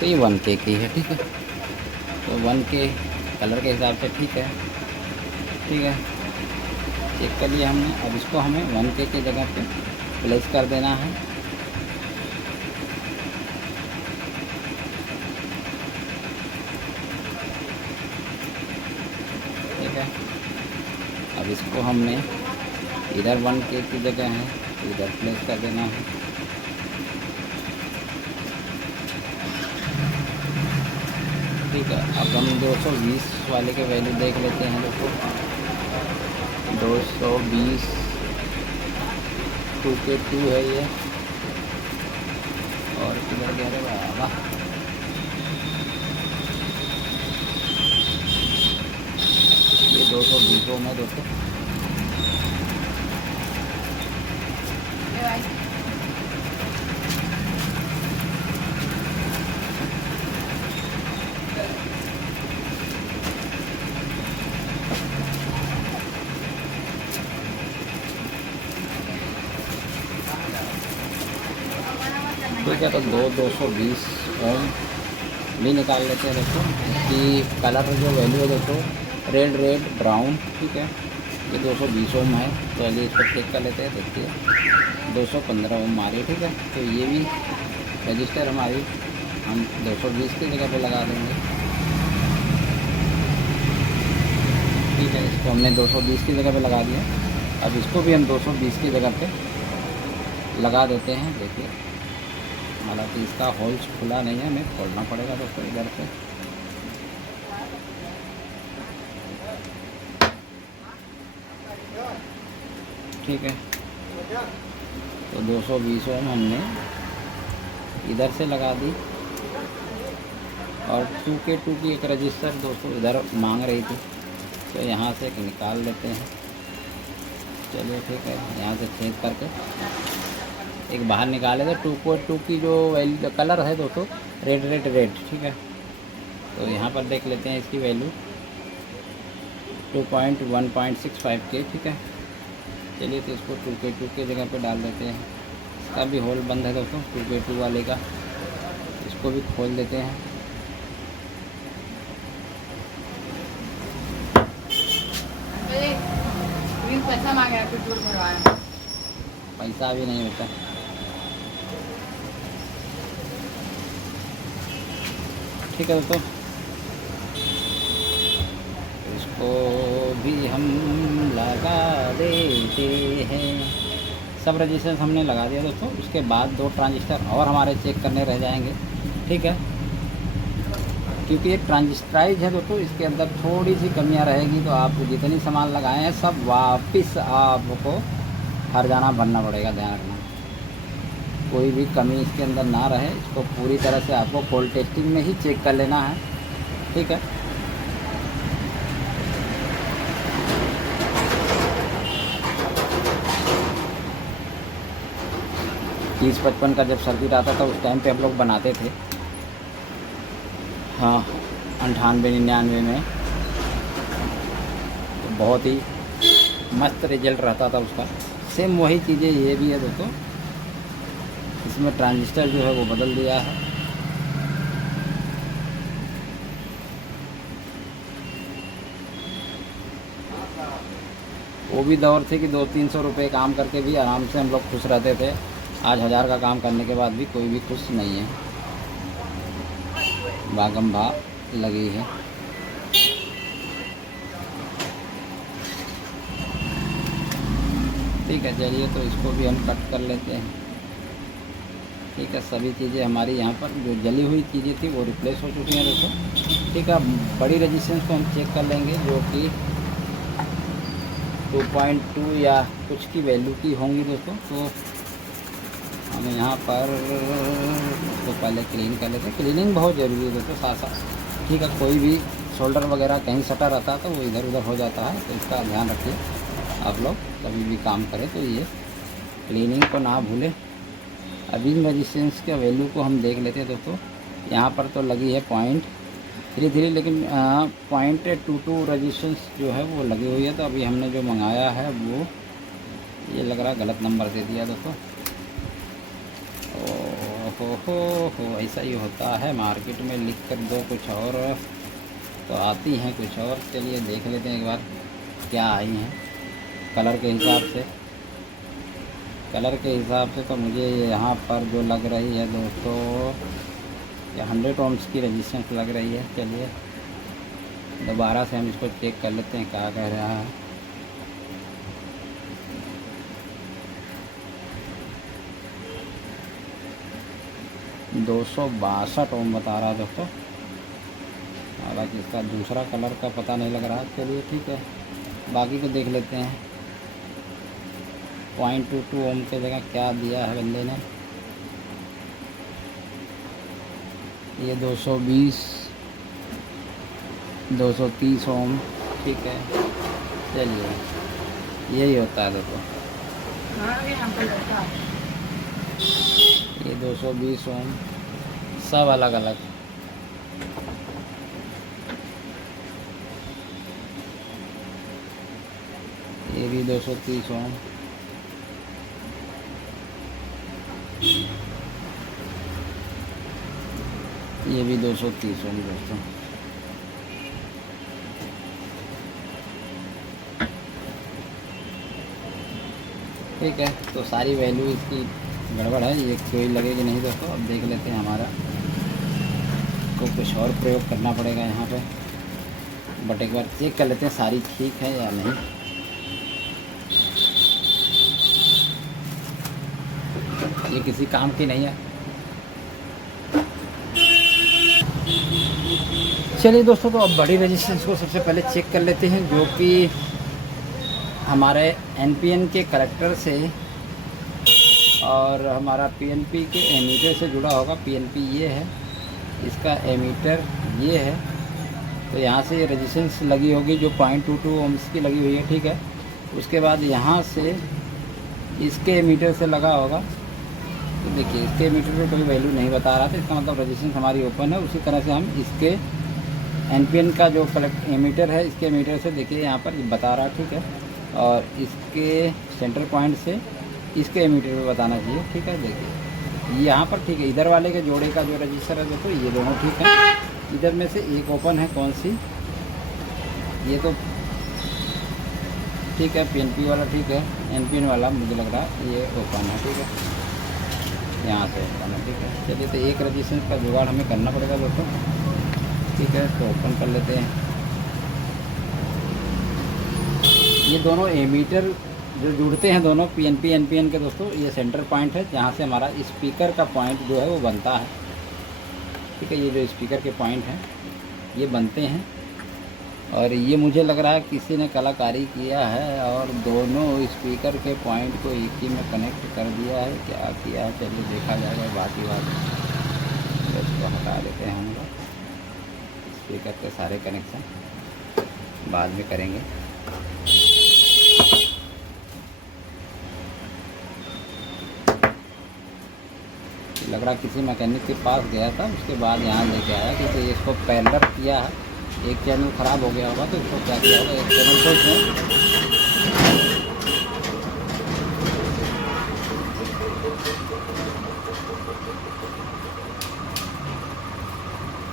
तो ये 1 के की है। ठीक है, तो 1 के कलर के हिसाब से ठीक है। ठीक है, चेक कर लिया हमने। अब इसको हमें 1 के की जगह पे प्लेस कर देना है। ठीक है, अब इसको हमने इधर 1 के की जगह है इधर प्लेस कर देना है। ठीक है, अब हम 220 वाले के वैल्यू देख लेते हैं दोस्तों। 220 2 के 2 है ये, और किधर गया रे बाबा, ये 220 ओम है दोस्तों। ठीक है, तो 220 ओम भी निकाल लेते हैं दोस्तों। कि कलर जो वैल्यू है दोस्तों रेड ब्राउन। ठीक है, ये 220 ओम है। तो चलिए इसको चेक कर लेते हैं। देखिए 215 ओम आ रही है। ठीक है, तो ये भी रजिस्टर हमारी हम 220 की जगह पे लगा देंगे। ठीक है, इसको हमने 220 की जगह पे लगा दिया। अब इसको भी हम 220 की जगह पे लगा देते हैं। देखिए हालांकि इसका होल्स खुला नहीं है, हमें खोलना पड़ेगा दोस्तों इधर से। ठीक है, तो 220 ओम हमने इधर से लगा दी, और 2 के 2 की एक रजिस्टर दोस्तों इधर मांग रही थी, तो यहाँ से एक निकाल लेते हैं। चलिए ठीक है, यहाँ से चेक करके एक बाहर निकाले। तो 2.2 की जो वैल्यू कलर है दोस्तों रेड। ठीक है, तो यहाँ पर देख लेते हैं इसकी वैल्यू 1.65 के। ठीक है, चलिए तो इसको 2 के 2 के जगह पे डाल देते हैं। इसका भी होल बंद है दोस्तों 2 के 2 वाले का, इसको भी खोल देते हैं। पैसा मांगे, पेट्रोल भरवाया, पैसा भी नहीं होता। ठीक है दोस्तों, इसको भी हम लगा देते हैं। सब रजिस्टर्स हमने लगा दिया दोस्तों। उसके बाद 2 ट्रांजिस्टर और हमारे चेक करने रह जाएंगे। ठीक है, क्योंकि ये ट्रांजिस्टराइज है दोस्तों, इसके अंदर थोड़ी सी कमियां रहेगी, तो आप जितनी सामान लगाए हैं सब वापस आपको हर जाना भरना पड़ेगा। ध्यान रखना कोई भी कमी इसके अंदर ना रहे। इसको पूरी तरह से आपको कोल्ड टेस्टिंग में ही चेक कर लेना है। ठीक है, 30-55 का जब सर्किट आता था उस टाइम पे हम लोग बनाते थे। हाँ 98-99 में, तो बहुत ही मस्त रिजल्ट रहता था उसका। सेम वही चीज़ें ये भी है दोस्तों, इसमें ट्रांजिस्टर जो है वो बदल दिया है। वो भी दौर थे कि 200-300 रुपये काम करके भी आराम से हम लोग खुश रहते थे। आज 1000 का काम करने के बाद भी कोई भी खुश नहीं है, भागम भाग लगी है। ठीक है, चलिए तो इसको भी हम कट कर लेते हैं। ठीक है, सभी चीज़ें हमारी यहाँ पर जो जली हुई चीज़ें थी वो रिप्लेस हो चुकी हैं दोस्तों। ठीक है, बड़ी रेजिस्टेंस को हम चेक कर लेंगे जो कि 2.2 या कुछ की वैल्यू की होंगी दोस्तों। तो हम यहाँ पर तो पहले क्लीन कर लेते हैं। क्लीनिंग बहुत ज़रूरी है दोस्तों साथ साथ। ठीक है, कोई भी शोल्डर वगैरह कहीं सटा रहता है तो वो इधर उधर हो जाता है, तो इसका ध्यान रखिए आप लोग कभी भी काम करें तो ये क्लीनिंग को ना भूलें। अभी रेजिस्टेंस के वैल्यू को हम देख लेते हैं दोस्तों। यहाँ पर तो लगी है 0.33, लेकिन 0.22 रेजिस्टेंस जो है वो लगी हुई है। तो अभी हमने जो मंगाया है वो ये लग रहा है गलत नंबर दे दिया दोस्तों। हो ऐसा ही होता है, मार्केट में लिख कर दो कुछ और तो आती हैं कुछ और। चलिए देख लेते हैं एक बार क्या आई हैं। कलर के हिसाब से, तो मुझे यहाँ पर जो लग रही है दोस्तों ये 100 ओम्स की रेजिस्टेंस लग रही है। चलिए दोबारा से हम इसको चेक कर लेते हैं क्या कह रहा है। $262 ओम बता रहा है दोस्तों, हालांकि इसका दूसरा कलर का पता नहीं लग रहा। चलिए ठीक है, बाकी को देख लेते हैं। 0.22 ओम के जगह क्या दिया है बंदे ने, ये 230 ओम। ठीक है, चलिए यही होता है दोस्तों, ये 220 ओम, सब अलग अलग। ये भी 230 ओम, ये भी 230 ओम दोस्तों। ठीक है, तो सारी वैल्यू इसकी गड़बड़ है, ये कोई लगेगी नहीं दोस्तों। अब देख लेते हैं, हमारा को कुछ और प्रयोग करना पड़ेगा यहाँ पे, बट एक बार चेक कर लेते हैं सारी ठीक है या नहीं। ये किसी काम की नहीं है। चलिए दोस्तों, तो अब बड़ी रेजिस्टेंस को सबसे पहले चेक कर लेते हैं, जो कि हमारे एनपीएन के कलेक्टर से और हमारा पीएनपी के एमीटर से जुड़ा होगा। पीएनपी ये है, इसका एमीटर ये है। तो यहाँ से रेजिस्टेंस लगी होगी जो 0.22 ओम्स की लगी हुई है। ठीक है, उसके बाद यहाँ से इसके एमीटर से लगा होगा। तो देखिए इसके एमीटर पे कोई वैल्यू नहीं बता रहा था, इसका मतलब रेजिस्टेंस हमारी ओपन है। उसी तरह से हम इसके एनपीएन का जो एमीटर है, इसके एमीटर से देखिए यहाँ पर बता रहा है। ठीक है, और इसके सेंटर पॉइंट से इसके एमीटर पे बताना चाहिए। ठीक है, देखिए यहाँ पर ठीक है, इधर वाले के जोड़े का जो रजिस्टर है देखो, ये दोनों ठीक है। इधर में से एक ओपन है, कौन सी, ये तो ठीक है, पीएनपी वाला ठीक है, एनपीएन वाला मुझे लग रहा है ये ओपन है। ठीक है, यहाँ से ओपन है। ठीक है, चलिए तो एक रजिस्टेंस का जुगाड़ हमें करना पड़ेगा दोस्तों। ठीक है, तो ओपन कर लेते हैं। ये दोनों एमीटर जो जुड़ते हैं दोनों पीएनपी एनपीएन के दोस्तों, ये सेंटर पॉइंट है जहाँ से हमारा स्पीकर का पॉइंट जो है वो बनता है। ठीक है, ये जो स्पीकर के पॉइंट हैं ये बनते हैं, और ये मुझे लग रहा है किसी ने कलाकारी किया है और दोनों स्पीकर के पॉइंट को एक ही में कनेक्ट कर दिया है। क्या किया है चलिए देखा जाएगा, बाकी बात इसको हटा देते हैं हम लोग। स्पीकर के सारे कनेक्शन बाद में करेंगे। लग रहा किसी मैकेनिक के पास गया था, उसके बाद यहाँ लेके आया क्योंकि इसको पैरेलल किया है। एक चैनल ख़राब हो गया होगा तो इसको क्या किया होगा, एक चैनल को इसमें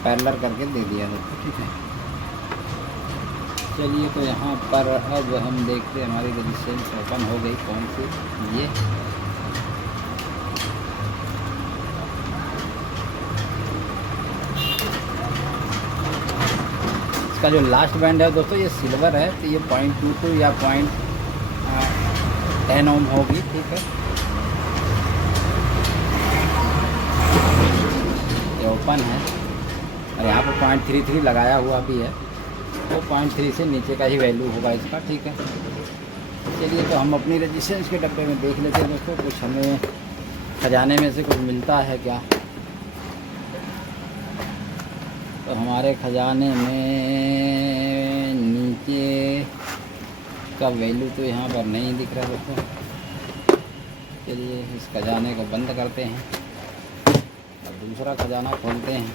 पैरेलल करके दे दिया दोस्तों, ठीक है। चलिए तो यहाँ पर अब हम देखते हैं हमारी रेजिस्टेंस ओपन हो गई कौन सी, ये इसका जो लास्ट बैंड है दोस्तों ये सिल्वर है, तो ये 0.22 या 0.10 ओम होगी, ठीक है। ये ओपन है और यहाँ पर 0.33 लगाया हुआ भी है, तो 0.3 से नीचे का ही वैल्यू होगा इसका, ठीक है। चलिए तो हम अपनी रेजिस्टेंस के डब्बे में देख लेते हैं दोस्तों, कुछ हमें खजाने में से कुछ मिलता है क्या। तो हमारे खजाने में नीचे का वैल्यू तो यहाँ पर नहीं दिख रहा दोस्तों। चलिए इस खजाने को बंद करते हैं और दूसरा खजाना खोलते हैं।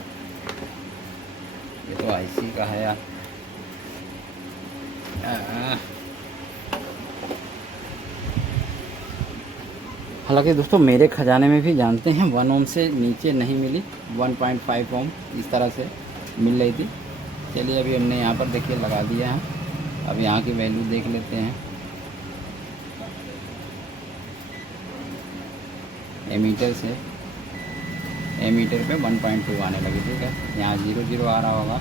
ये तो आईसी का है यार। हालांकि दोस्तों मेरे खजाने में भी जानते हैं 1 ओम से नीचे नहीं मिली, 1.5 ओम इस तरह से मिल रही थी। चलिए अभी हमने यहाँ पर देखिए लगा दिया है, अब यहाँ की वैल्यू देख लेते हैं। एमीटर से एमीटर पे 1.2 आने लगी, ठीक है। यहाँ 0 आ रहा होगा,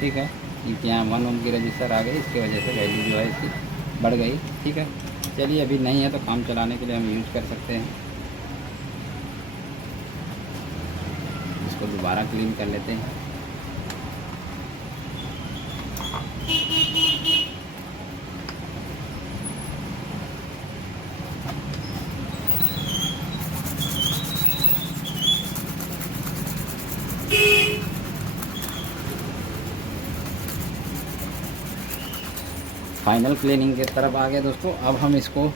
ठीक है, क्योंकि यहाँ 1 ओम की रजिस्टर आ गई, इसकी वजह से वैल्यू जो है इसकी बढ़ गई, ठीक है। चलिए अभी नहीं है तो काम चलाने के लिए हम यूज़ कर सकते हैं। इसको दोबारा क्लीन कर लेते हैं। फाइनल क्लीनिंग की तरफ आ गए दोस्तों। अब हम इसको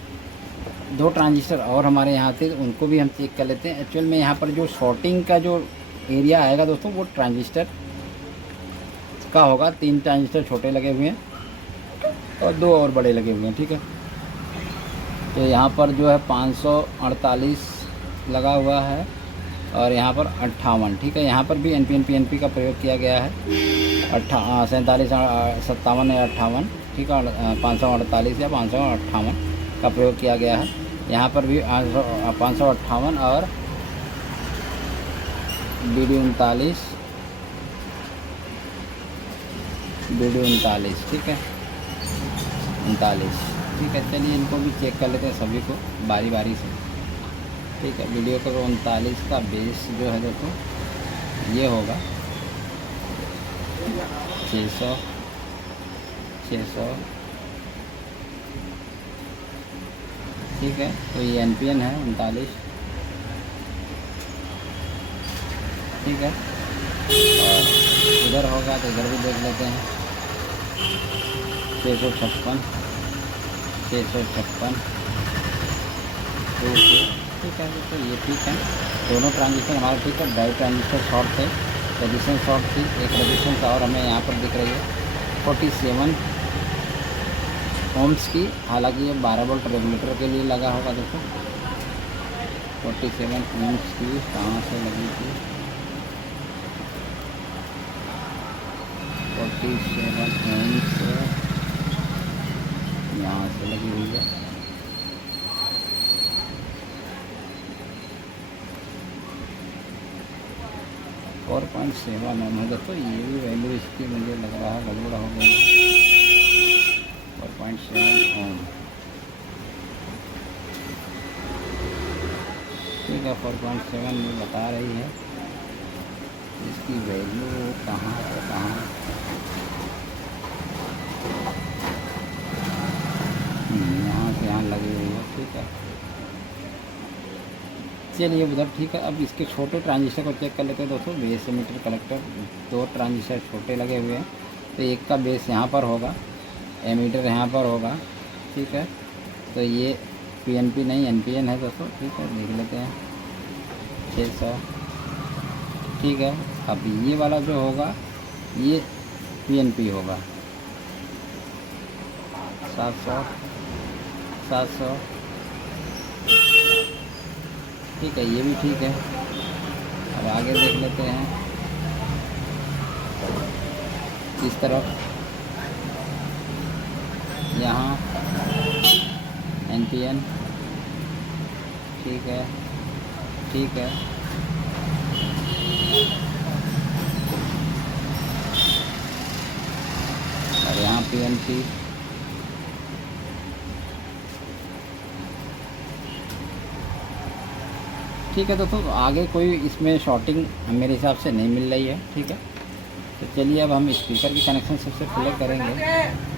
2 ट्रांजिस्टर और हमारे यहाँ थे उनको भी हम चेक कर लेते हैं। एक्चुअल में यहाँ पर जो शॉर्टिंग का जो एरिया आएगा दोस्तों वो ट्रांजिस्टर का होगा। 3 ट्रांजिस्टर छोटे लगे हुए हैं और 2 और बड़े लगे हुए हैं, ठीक है। तो यहाँ पर जो है 548 लगा हुआ है और यहाँ पर 58, ठीक है। यहाँ पर भी NPN PNP का प्रयोग किया गया है। 47 57 या 58, ठीक है। 548 या 558 का प्रयोग किया गया है। यहाँ पर भी 558 और BD 39, ठीक है, 39, ठीक है। चलिए इनको भी चेक कर लेते हैं सभी को बारी बारी से, ठीक है। वीडियो का 39 का बेस जो है देखो ये होगा 600, ठीक है। तो ये NPN है 39, ठीक है। और इधर होगा तो इधर भी देख लेते हैं 656, ठीक है। तो ये ठीक है, दोनों ट्रांजिस्टर हमारा ठीक है। ड्राइव ट्रांजिस्टर शॉर्ट थे, रेजिस्टेंस शॉर्ट थी, एक रेजिस्टेंस और हमें यहाँ पर दिख रही है 47 ओम्स की। हालांकि ये 12 वोल्ट रेगुलेटर के लिए लगा होगा देखो। 47 ओम्स की कहाँ से लगी थी, 47 ओम्स यहाँ से लगी हुई है। और 0.7 ओम है दोस्तों। ये भी वैल्यू इसकी मुझे लग रहा है गड़बड़ हो गई। 4.7 ओम, ठीक है। 4.7 में बता रही है। इसकी वैल्यू कहाँ से कहाँ, यहाँ से यहाँ लगी हुई है, ठीक है। चलिए उधर, ठीक है। अब इसके छोटे ट्रांजिस्टर को चेक कर लेते हैं दोस्तों। बेस एमीटर कलेक्टर 2 ट्रांजिस्टर छोटे लगे हुए हैं, तो एक का बेस यहाँ पर होगा, एमीटर यहाँ पर होगा, ठीक है। तो ये PNP नहीं NPN है दोस्तों, ठीक है। देख लेते हैं 600, ठीक है। अब ये वाला जो होगा ये PNP होगा 700, 700, ठीक है, ये भी ठीक है। अब आगे देख लेते हैं इस तरफ, यहाँ NPN, ठीक है, ठीक है। और यहाँ PNP, ठीक है। तो आगे कोई इसमें शॉर्टिंग मेरे हिसाब से नहीं मिल रही है, ठीक है। तो चलिए अब हम स्पीकर की कनेक्शन सबसे पहले करेंगे।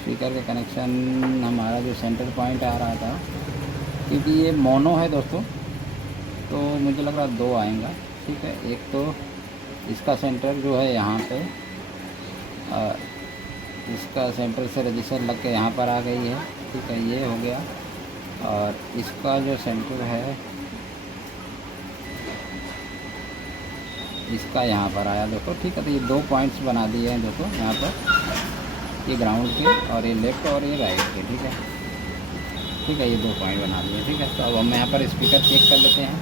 स्पीकर का कनेक्शन हमारा जो सेंटर पॉइंट आ रहा था, क्योंकि ये मोनो है दोस्तों, तो मुझे लग रहा 2 आएगा, ठीक है। एक तो इसका सेंटर जो है यहाँ पे, इसका सेंटर से रजिस्टर लग के यहाँ पर आ गई है, ठीक है, ये हो गया। और इसका जो सेंटर है इसका यहाँ पर आया देखो, ठीक है। तो ये 2 पॉइंट्स बना दिए हैं देखो यहाँ पर, ये ग्राउंड के और ये लेफ़्ट और ये राइट के, ठीक है, ठीक है। ये 2 पॉइंट बना दिए, ठीक है। तो अब हम यहाँ पर स्पीकर चेक कर लेते हैं।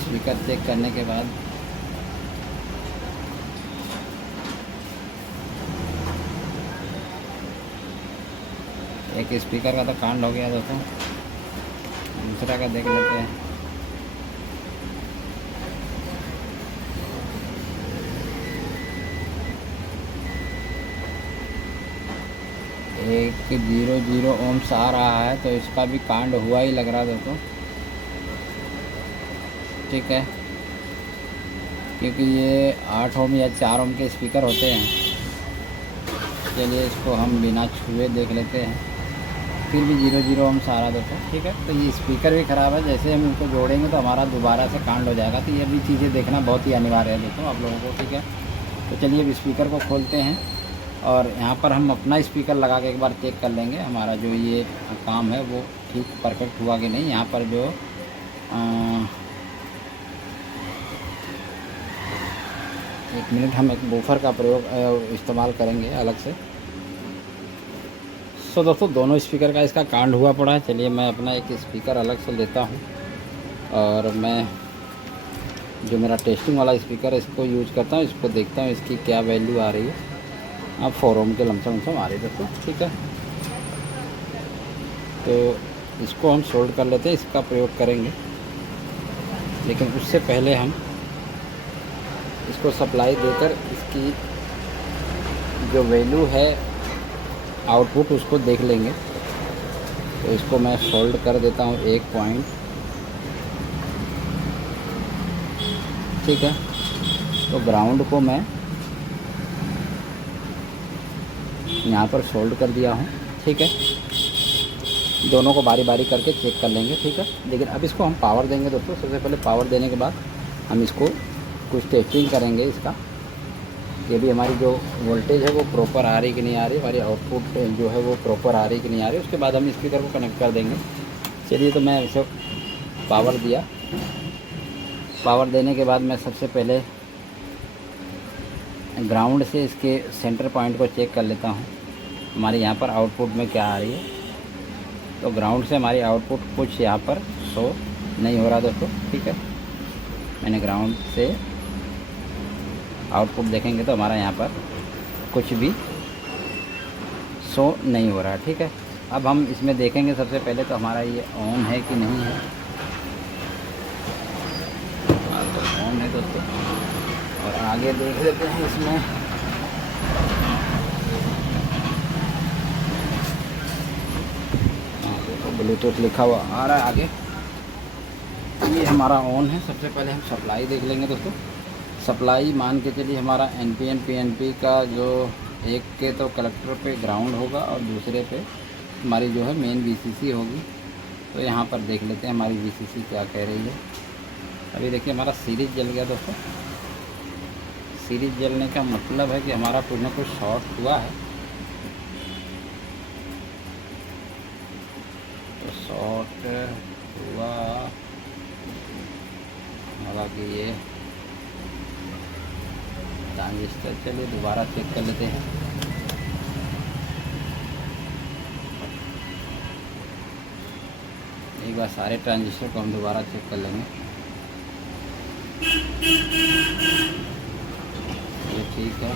स्पीकर चेक करने के बाद एक स्पीकर का तो कांड हो गया दोस्तों, दूसरा का देख लेते हैं। एक 00 ohms आ रहा है, तो इसका भी कांड हुआ ही लग रहा दोस्तों, ठीक है। क्योंकि ये 8 ohm या 4 ohm के स्पीकर होते हैं। चलिए इसको हम बिना छुए देख लेते हैं, फिर भी 00 ohms आ रहा दोस्तों, ठीक है। तो ये स्पीकर भी ख़राब है, जैसे हम इनको जोड़ेंगे तो हमारा दोबारा से कांड हो जाएगा। तो ये भी चीज़ें देखना बहुत ही अनिवार्य है दोस्तों आप लोगों को, ठीक है। तो चलिए अब स्पीकर को खोलते हैं और यहाँ पर हम अपना स्पीकर लगा के एक बार चेक कर लेंगे हमारा जो ये काम है वो ठीक परफेक्ट हुआ कि नहीं। यहाँ पर जो एक मिनट, हम एक बूफर का प्रयोग इस्तेमाल करेंगे अलग से। सो दोस्तों दोनों स्पीकर का इसका कांड हुआ पड़ा है। चलिए मैं अपना एक स्पीकर अलग से लेता हूँ और मैं जो मेरा टेस्टिंग वाला स्पीकर है इसको यूज करता हूँ, इसको देखता हूँ इसकी क्या वैल्यू आ रही है। अब 4 ohm के लमसम आ रही है दोस्तों, ठीक है। तो इसको हम सोल्ड कर लेते हैं, इसका प्रयोग करेंगे। लेकिन उससे पहले हम इसको सप्लाई देकर इसकी जो वैल्यू है आउटपुट उसको देख लेंगे। तो इसको मैं सोल्ड कर देता हूँ 1 पॉइंट, ठीक है। तो ग्राउंड को मैं यहाँ पर सोल्ड कर दिया हूँ, ठीक है। दोनों को बारी बारी करके चेक कर लेंगे, ठीक है। लेकिन अब इसको हम पावर देंगे दोस्तों। सबसे पहले पावर देने के बाद हम इसको कुछ टेस्टिंग करेंगे इसका, कि भी हमारी जो वोल्टेज है वो प्रॉपर आ रही कि नहीं आ रही, हमारी आउटपुट जो है वो प्रॉपर आ रही कि नहीं आ रही। उसके बाद हम स्पीकर को कनेक्ट कर देंगे। चलिए तो मैं इसे पावर दिया, पावर देने के बाद मैं सबसे पहले ग्राउंड से इसके सेंटर पॉइंट को चेक कर लेता हूँ हमारे यहाँ पर आउटपुट में क्या आ रही है। तो ग्राउंड से हमारी आउटपुट कुछ यहाँ पर शो नहीं हो रहा दोस्तों, ठीक है। मैंने ग्राउंड से आउटपुट देखेंगे तो हमारा यहाँ पर कुछ भी शो नहीं हो रहा, ठीक है। अब हम इसमें देखेंगे सबसे पहले तो हमारा ये ऑन है कि नहीं है। तो ऑन है दोस्तों, और आगे देख लेते हैं इसमें। देखो ब्लूटूथ लिखा हुआ आ रहा है आगे, ये हमारा ऑन है। सबसे पहले हम सप्लाई देख लेंगे दोस्तों। सप्लाई मान के चलिए हमारा NPN PNP का जो एक के तो कलेक्टर पे ग्राउंड होगा और दूसरे पे हमारी जो है मेन VCC होगी। तो यहाँ पर देख लेते हैं हमारी VCC क्या कह रही है। अभी देखिए हमारा सीरीज जल गया दोस्तों, सीरीज जलने का मतलब है कि हमारा कुछ ना कुछ शॉर्ट हुआ है। तो शॉर्ट हुआ, हालांकि ये ट्रांजिस्टर, चलिए दोबारा चेक कर लेते हैं। एक बार सारे ट्रांजिस्टर को हम दोबारा चेक कर लेंगे। ये ठीक है।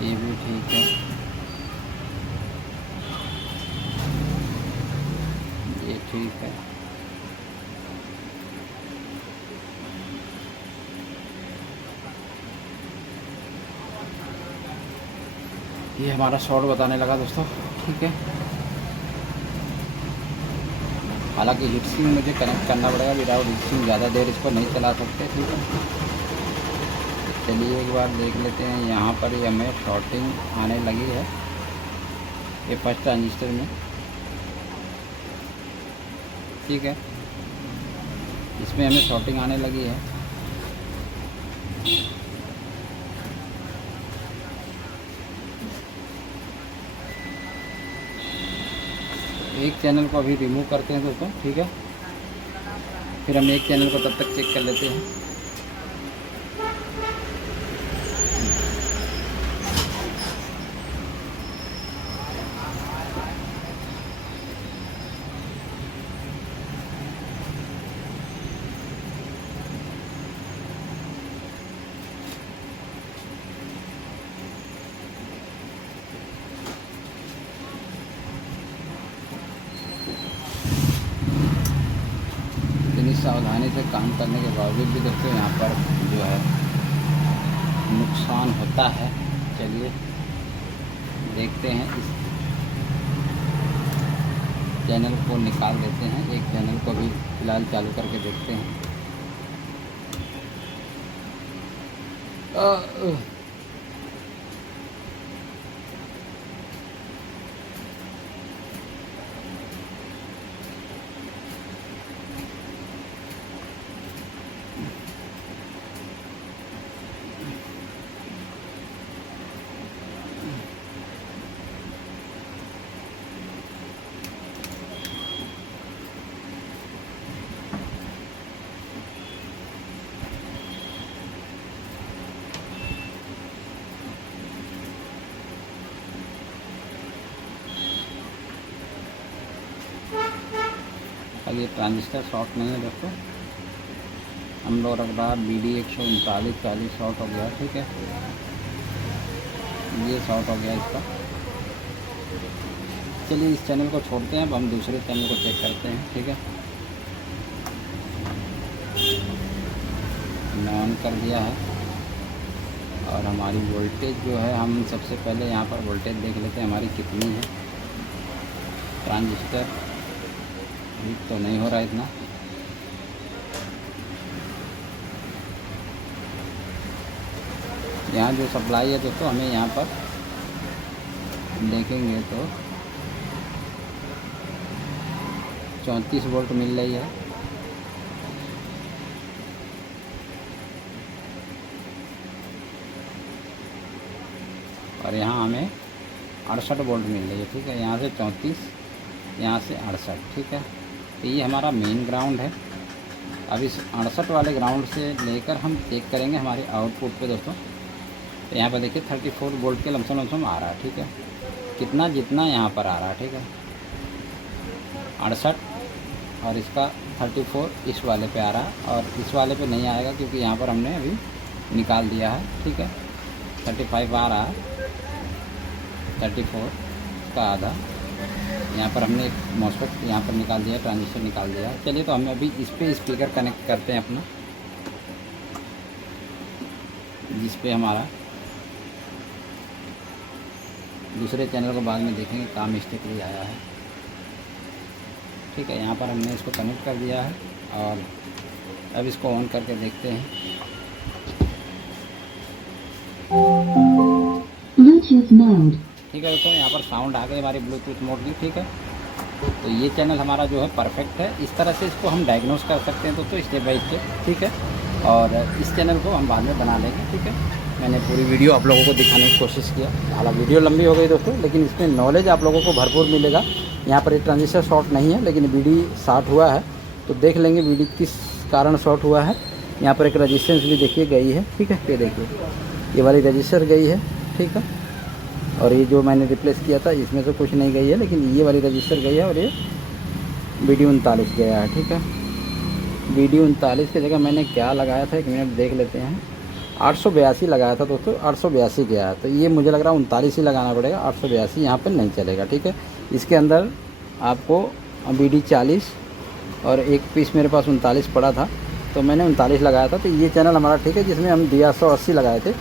ये भी ठीक है। ये ठीक है। ये हमारा शॉर्ट बताने लगा दोस्तों, ठीक है। हालांकि हीट सिंक मुझे कनेक्ट करना पड़ेगा, विदाउट हीट सिंक ज़्यादा देर इसको नहीं चला सकते, ठीक है। चलिए एक बार देख लेते हैं। यहाँ पर ही हमें शॉर्टिंग आने लगी है, ये फर्स्ट ट्रांजिस्टर में, ठीक है। इसमें हमें शॉर्टिंग आने लगी है। एक चैनल को अभी रिमूव करते हैं दोस्तों, ठीक है। फिर हम एक चैनल को तब तक चेक कर लेते हैं। सावधानी से काम करने के बावजूद भी दोस्तों यहाँ पर जो है नुकसान होता है। चलिए देखते हैं, इस चैनल को निकाल देते हैं। एक चैनल को भी फ़िलहाल चालू करके देखते हैं। अब ये ट्रांजिस्टर शॉर्ट नहीं है दोस्तों, हम लोग रख रहा BD 139 शॉर्ट हो गया, ठीक है। ये शॉर्ट हो गया इसका। चलिए इस चैनल को छोड़ते हैं, अब हम दूसरे चैनल को चेक करते हैं, ठीक है। हमने ऑन कर दिया है और हमारी वोल्टेज जो है, हम सबसे पहले यहाँ पर वोल्टेज देख लेते हैं हमारी कितनी है। ट्रांजिस्टर हीट तो नहीं हो रहा इतना। यहाँ जो सप्लाई है दोस्तों, हमें यहाँ पर देखेंगे तो 34 वोल्ट मिल रही है। और यहाँ हमें 68 वोल्ट मिल रही है, ठीक है। यहाँ से 34, यहाँ से 68, ठीक है। तो ये हमारा मेन ग्राउंड है। अब इस 68 वाले ग्राउंड से लेकर हम चेक करेंगे हमारे आउटपुट पे दोस्तों। तो यहाँ पर देखिए 34 वोल्ट के लमसम आ रहा है, ठीक है। कितना, जितना यहाँ पर आ रहा है, ठीक है। 68 और इसका 34 इस वाले पे आ रहा है, और इस वाले पे नहीं आएगा क्योंकि यहाँ पर हमने अभी निकाल दिया है, ठीक है। 35 आ रहा है, 34 का आधा यहाँ पर हमने एक मॉसफेट यहाँ पर निकाल दिया, ट्रांजिस्टर निकाल दिया। चलिए तो हम अभी इस पे स्पीकर कनेक्ट करते हैं अपना, जिस पे हमारा दूसरे चैनल को बाद में देखेंगे काम मिस्टेकली आया है, ठीक है। यहाँ पर हमने इसको कनेक्ट कर दिया है और अब इसको ऑन करके देखते हैं। Bluetooth mode. ठीक है दोस्तों। यहाँ पर साउंड आ गई हमारी ब्लूटूथ मोड की, ठीक है। तो ये चैनल हमारा जो है परफेक्ट है। इस तरह से इसको हम डायग्नोस कर सकते हैं दोस्तों, स्टेप बाय स्टेप, ठीक है। और इस चैनल को हम बाद में बना लेंगे, ठीक है। मैंने पूरी वीडियो आप लोगों को दिखाने की कोशिश किया। हालांकि वीडियो लंबी हो गई दोस्तों, लेकिन इसमें नॉलेज आप लोगों को भरपूर मिलेगा। यहाँ पर ये ट्रांजिस्टर शॉर्ट नहीं है, लेकिन बीडी शॉर्ट हुआ है, तो देख लेंगे बीडी किस कारण शॉर्ट हुआ है। यहाँ पर एक रजिस्टेंस भी देखिए गई है, ठीक है। ये देखिए ये वाली रजिस्टर गई है, ठीक है। और ये जो मैंने रिप्लेस किया था इसमें से कुछ नहीं गई है, लेकिन ये वाली रजिस्टर गई है। और ये BD 39 गया है, ठीक है। BD 39 की जगह मैंने क्या लगाया था, 1 मिनट देख लेते हैं। 882 लगाया था दोस्तों, 882 गया है। तो ये मुझे लग रहा है 39 ही लगाना पड़ेगा, 882 यहाँ पर नहीं चलेगा, ठीक है। इसके अंदर आपको BD 40 और एक पीस मेरे पास 39 पड़ा था, तो मैंने 39 लगाया था। तो ये चैनल हमारा ठीक है, जिसमें हम DA 180 लगाए थे,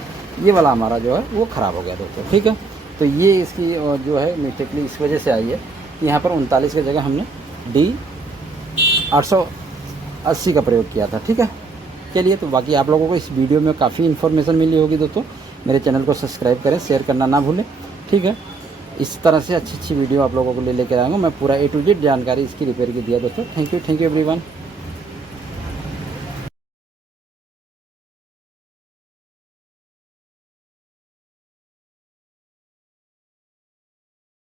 ये वाला हमारा जो है वो ख़राब हो गया दोस्तों, ठीक है। तो ये इसकी जो है मिस्टेकली इस वजह से आई है कि यहाँ पर 39 की जगह हमने D 880 का प्रयोग किया था, ठीक है। चलिए, तो बाकी आप लोगों को इस वीडियो में काफ़ी इन्फॉर्मेशन मिली होगी दोस्तों। मेरे चैनल को सब्सक्राइब करें, शेयर करना ना भूलें, ठीक है। इस तरह से अच्छी वीडियो आप लोगों को लेकर आऊँगा मैं। पूरा A to Z जानकारी इसकी रिपेयर की दिया दोस्तों। Thank you everyone.